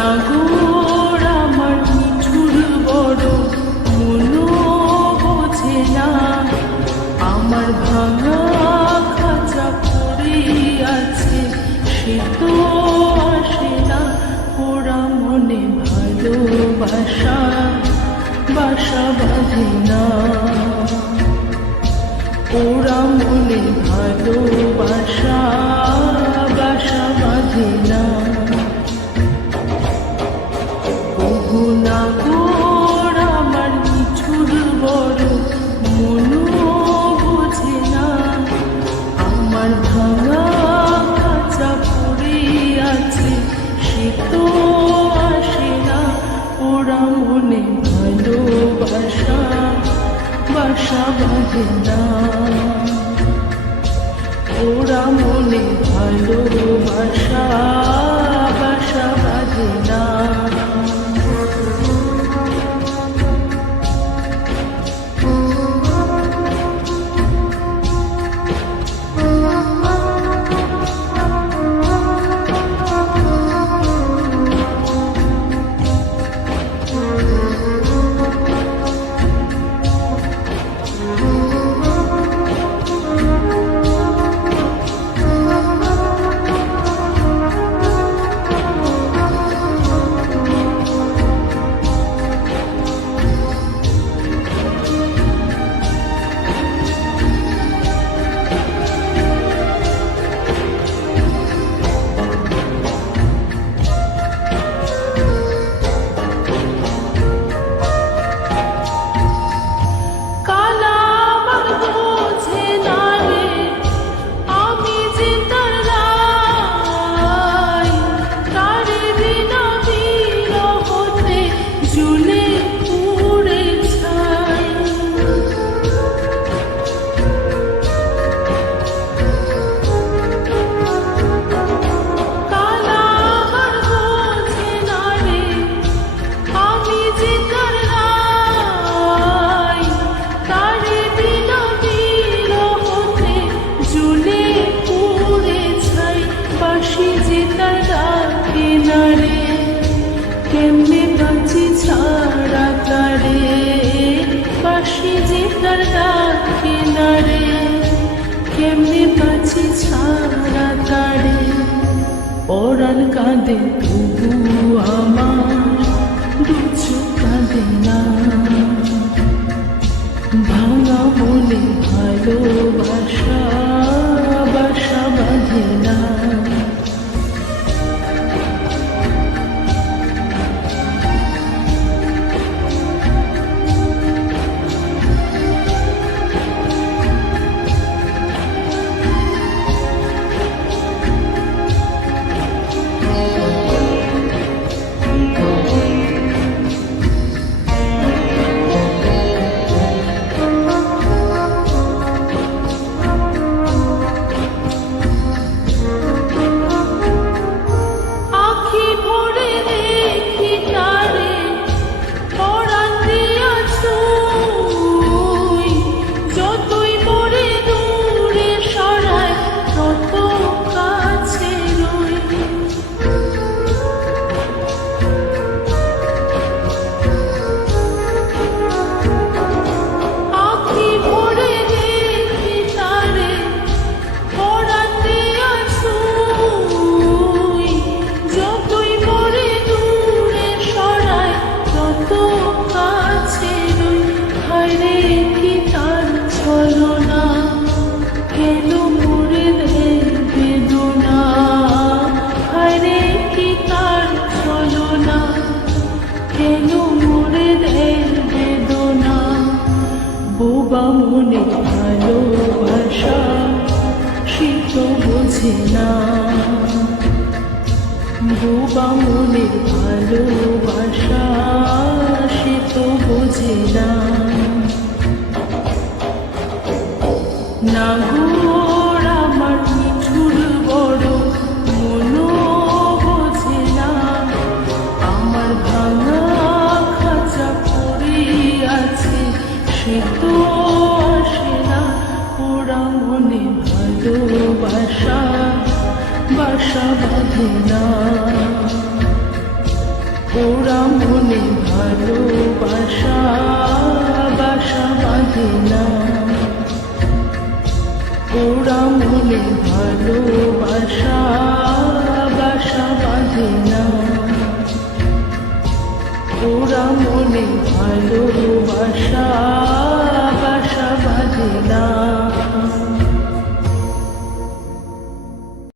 নাগর আমার মিঠুর বড় মনো বোঝে না, আমার ভাঙা খাঁচা পড়ে আছে সে তো আসে না, ওরা মনে ভালোবাসা বাসা বাঁধে না, ওরা মনে ভালোবাসা বাসা বাঁধে না। ওগো নাগর আমার মিঠুর বড় মনো বোঝে না, আমার ভাঙা খাঁচা পড়ে আছে সে তো আসে না, ওরা মনে ভালোবাসা বাসা বাঁধে না, ওরা মনে ভালোবাসা বাসা বাঁধে না। কেমনে বাঁচি ছাড়া তারে, বাঁশি যে তার ডাকে না রে, কেমনে বাঁচি ছাড়া তারে, পরাণ কাঁদে তবু আমার দু চোখ কাঁদে না, ভাঙা মনে ভালোবাসা বাসা বাঁধে না। বোবা মনে ভালোবাসা সে তো বোঝে না, বোবা মনে ভালোবাসা সে তো বোঝে না। নাগর আমার মিঠুর বড় মনো বোঝে না, আমার ভাঙা খাঁচা পড়ে আছে সে তো আসে না, ওরা মনে ভালোবাসা বাসা বাঁধে না, ওরা মনে ভালোবাসা বাসা বাঁধে না, ওরা মনে ভালোবাসা বাসা বাঁধে না, ওরা মনে ভালোবাসা